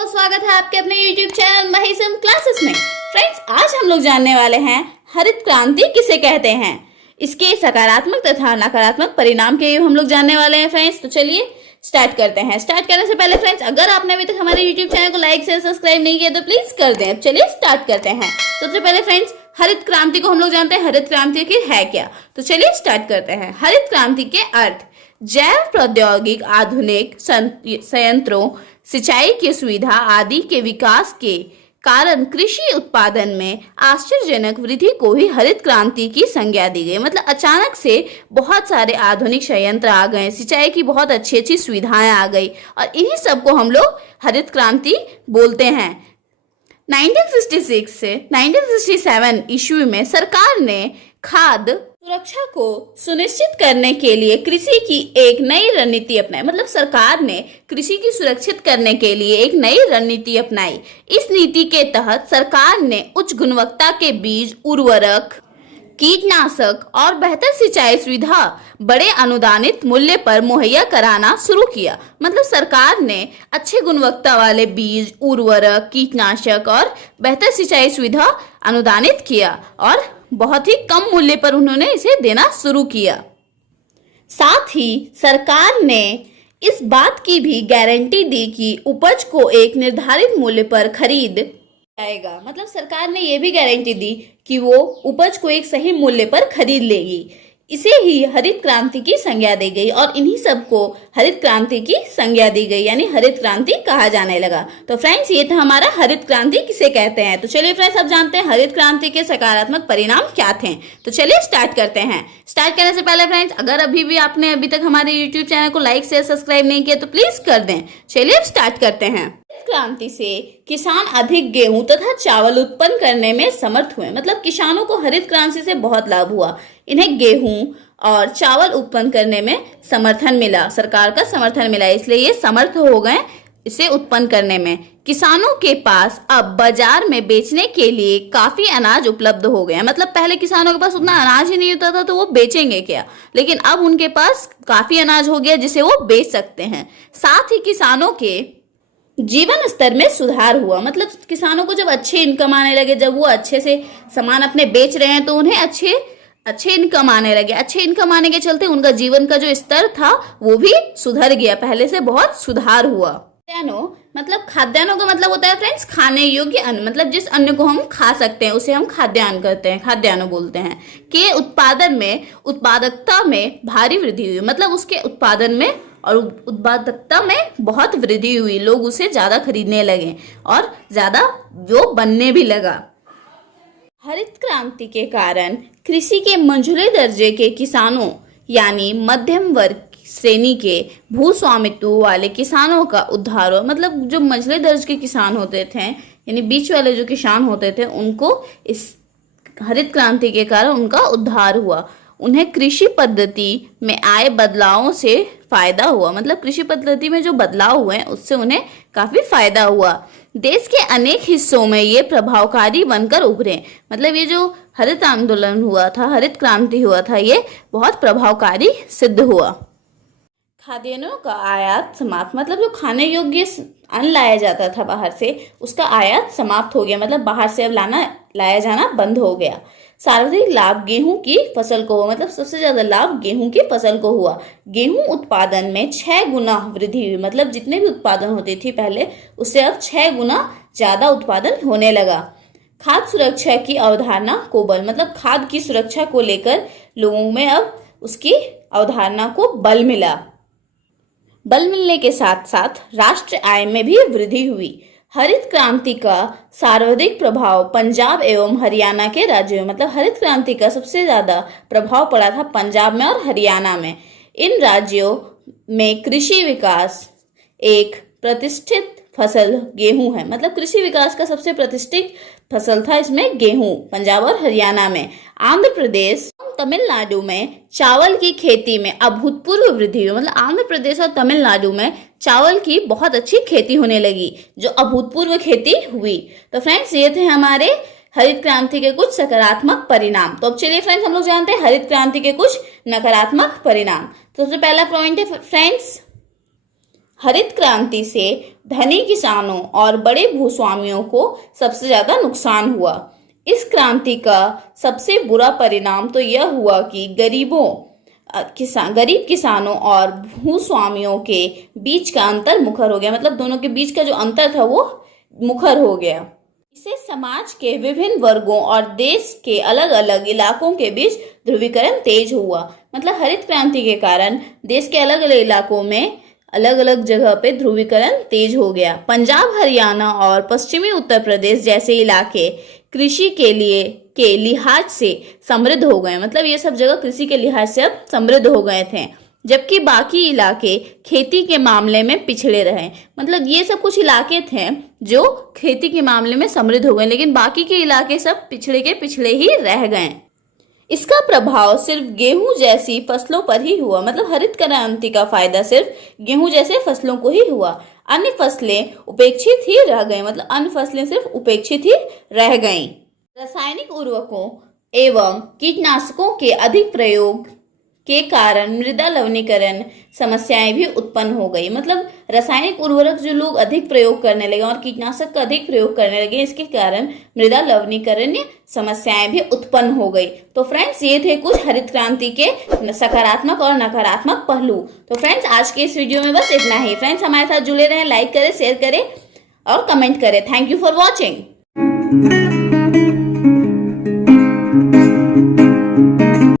बहुत स्वागत है आपके अपने YouTube चैनल महिसम क्लासेस में। फ्रेंड्स, आज हम लोग जानने वाले हैं हरित क्रांति किसे कहते हैं, इसके सकारात्मक तथा नकारात्मक परिणाम के हम लोग जानने वाले हैं। फ्रेंड्स, तो चलिए स्टार्ट करते हैं। स्टार्ट करने से पहले फ्रेंड्स, अगर आपने अभी तक हमारे YouTube चैनल को लाइक शेयर सब्सक्राइब नहीं किया तो प्लीज कर दें। अब चलिए स्टार्ट करते हैं। तो सबसे पहले फ्रेंड्स, हरित क्रांति को हम लोग जानते हैं हरित क्रांति की है क्या, तो चलिए स्टार्ट करते हैं। हरित क्रांति के अर्थ: जैव प्रौद्योगिक आधुनिक संयंत्रों, सिंचाई की सुविधा आदि के विकास के कारण कृषि उत्पादन में आश्चर्यजनक वृद्धि को ही हरित क्रांति की संज्ञा दी गई। मतलब अचानक से बहुत सारे आधुनिक संयंत्र आ गए, सिंचाई की बहुत अच्छी अच्छी सुविधाएं आ गई और इन्हीं सब को हम लोग हरित क्रांति बोलते हैं। 1966 से 1967 ईस्वी में सरकार ने खाद्य सुरक्षा को सुनिश्चित करने के लिए कृषि की एक नई रणनीति अपनाई। मतलब सरकार ने कृषि की सुरक्षित करने के लिए एक नई रणनीति अपनाई। इस नीति के तहत सरकार ने उच्च गुणवत्ता के बीज, उर्वरक, कीटनाशक और बेहतर सिंचाई सुविधा बड़े अनुदानित मूल्य पर मुहैया कराना शुरू किया। मतलब सरकार ने अच्छे गुणवत्ता वाले बीज, उर्वरक, कीटनाशक और बेहतर सिंचाई सुविधा अनुदानित किया और बहुत ही कम मूल्य पर उन्होंने इसे देना शुरू किया। साथ ही सरकार ने इस बात की भी गारंटी दी कि उपज को एक निर्धारित मूल्य पर खरीद जाएगा। मतलब सरकार ने यह भी गारंटी दी कि वो उपज को एक सही मूल्य पर खरीद लेगी। इसे ही हरित क्रांति की संज्ञा दी गई और इन्हीं सबको हरित क्रांति की संज्ञा दी गई, यानी हरित क्रांति कहा जाने लगा। तो फ्रेंड्स, ये था हमारा हरित क्रांति किसे कहते हैं। तो चलिए फ्रेंड्स, अब जानते हैं हरित क्रांति के सकारात्मक परिणाम क्या थे। तो चलिए स्टार्ट करते हैं। स्टार्ट करने से पहले फ्रेंड्स, अगर आपने अभी तक हमारे यूट्यूब चैनल को लाइक शेयर सब्सक्राइब नहीं किया तो प्लीज कर दें। चलिए अब स्टार्ट करते हैं। क्रांति से किसान अधिक गेहूं तथा चावल उत्पन्न करने में समर्थ हुए। मतलब किसानों को हरित क्रांति से बहुत लाभ हुआ। इन्हें गेहूं और चावल उत्पन्न करने में समर्थन मिला, सरकार का समर्थन मिला, इसलिए ये समर्थ हो गए इसे उत्पन्न करने में। किसानों के पास अब बाजार में बेचने के लिए काफी अनाज उपलब्ध हो गया। मतलब पहले किसानों के पास उतना अनाज ही नहीं होता था तो वो बेचेंगे क्या, लेकिन अब उनके पास काफी अनाज हो गया जिसे वो बेच सकते हैं। साथ ही किसानों के जीवन स्तर में सुधार हुआ। मतलब किसानों को जब अच्छे इनकम आने लगे, जब वो अच्छे से सामान अपने बेच रहे हैं तो उन्हें अच्छे इनकम आने लगे। अच्छे इनकम आने के चलते उनका जीवन का जो स्तर था वो भी सुधर गया, पहले से बहुत सुधार हुआ। खाद्यान्नों का मतलब होता है फ्रेंड्स खाने योग्य अन्न। मतलब जिस अन्न को हम खा सकते हैं उसे हम खाद्यान्न कहते हैं, खाद्यान्न बोलते हैं। के उत्पादन में उत्पादकता में भारी वृद्धि हुई। मतलब उसके उत्पादन में और उत्पादकता में बहुत वृद्धि हुई, लोग उसे ज्यादा खरीदने लगे और ज्यादा वो बनने भी लगा। हरित क्रांति के कारण कृषि के मंझले दर्जे के किसानों यानी मध्यम वर्ग श्रेणी के भू स्वामित्व वाले किसानों का उद्धार हुआ। मतलब जो मंझले दर्ज के किसान होते थे, यानी बीच वाले जो किसान होते थे, उनको इस हरित क्रांति के कारण उनका उद्धार हुआ। उन्हें कृषि पद्धति में आए बदलावों से फायदा हुआ। मतलब कृषि पद्धति में जो बदलाव हुए उससे उन्हें काफी फायदा हुआ। देश के अनेक हिस्सों में ये प्रभावकारी बनकर उभरे। मतलब ये जो हरित आंदोलन हुआ था, हरित क्रांति हुआ था, ये बहुत प्रभावकारी सिद्ध हुआ। खाद्यान्नों का आयात समाप्त। मतलब जो खाने योग्य अन्न लाया जाता था बाहर से, उसका आयात समाप्त हो गया। मतलब बाहर से अब लाया जाना बंद हो गया। सर्वाधिक लाभ गेहूं की फसल को हुआ। मतलब सबसे ज्यादा लाभ गेहूं की फसल को हुआ। गेहूं उत्पादन में 6 गुना वृद्धि हुई। मतलब जितने भी उत्पादन होती थी पहले, उससे अब 6 गुना ज्यादा उत्पादन होने लगा। खाद्य सुरक्षा की अवधारणा को बल। मतलब खाद्य की सुरक्षा को लेकर लोगों में अब उसकी अवधारणा को बल मिला। बल मिलने के साथ साथ राष्ट्र आय में भी वृद्धि हुई। हरित क्रांति का सर्वाधिक प्रभाव पंजाब एवं हरियाणा के राज्यों में। मतलब हरित क्रांति का सबसे ज्यादा प्रभाव पड़ा था पंजाब में और हरियाणा में। इन राज्यों में कृषि विकास एक प्रतिष्ठित फसल गेहूं है। मतलब कृषि विकास का सबसे प्रतिष्ठित फसल था इसमें गेहूं, पंजाब और हरियाणा में। आंध्र प्रदेश, तमिलनाडु में चावल की खेती में अभूतपूर्व वृद्धि हुई। मतलब आंध्र प्रदेश और तमिलनाडु में चावल की बहुत अच्छी खेती होने लगी, जो अभूतपूर्व खेती हुई। तो फ्रेंड्स, ये थे हमारे हरित क्रांति के कुछ सकारात्मक परिणाम। तो अब चलिए फ्रेंड्स, हम लोग जानते हैं हरित क्रांति के कुछ नकारात्मक परिणाम। तो सबसे पहला पॉइंट है फ्रेंड्स, हरित क्रांति से धनी किसानों और बड़े भूस्वामियों को सबसे ज्यादा नुकसान हुआ। इस क्रांति का सबसे बुरा परिणाम तो यह हुआ कि गरीब किसानों और भूस्वामियों के बीच का अंतर मुखर हो गया। मतलब दोनों के बीच का जो अंतर था वो मुखर हो गया। इससे समाज के विभिन्न वर्गों और देश के अलग अलग इलाकों के बीच ध्रुवीकरण तेज हुआ। मतलब हरित क्रांति के कारण देश के अलग अलग इलाकों में अलग अलग जगह पे ध्रुवीकरण तेज हो गया। पंजाब, हरियाणा और पश्चिमी उत्तर प्रदेश जैसे इलाके कृषि के लिहाज से समृद्ध हो गए। मतलब ये सब जगह कृषि के लिहाज से अब समृद्ध हो गए थे, जबकि बाकी इलाके खेती के मामले में पिछड़े रहे। मतलब ये सब कुछ इलाके थे जो खेती के मामले में समृद्ध हो गए, लेकिन बाकी के इलाके सब पिछड़े ही रह गए। इसका प्रभाव सिर्फ गेहूं जैसी फसलों पर ही हुआ। मतलब हरित क्रांति का फायदा सिर्फ गेहूं जैसे फसलों को ही हुआ, अन्य फसलें उपेक्षित ही रह गई। मतलब अन्य फसलें सिर्फ उपेक्षित ही रह गईं। रासायनिक उर्वरकों एवं कीटनाशकों के अधिक प्रयोग के कारण मृदा लवणीकरण समस्याएं भी उत्पन्न हो गई। मतलब रासायनिक उर्वरक जो लोग अधिक प्रयोग करने लगे और कीटनाशक का अधिक प्रयोग करने लगे, इसके कारण मृदा लवणीकरण समस्याएं भी उत्पन्न हो गई। तो फ्रेंड्स, ये थे कुछ हरित क्रांति के सकारात्मक और नकारात्मक पहलू। तो फ्रेंड्स, आज के इस वीडियो में बस इतना ही। फ्रेंड्स, हमारे साथ जुड़े रहें, लाइक करें, शेयर करें और कमेंट करें। Thank you for watching.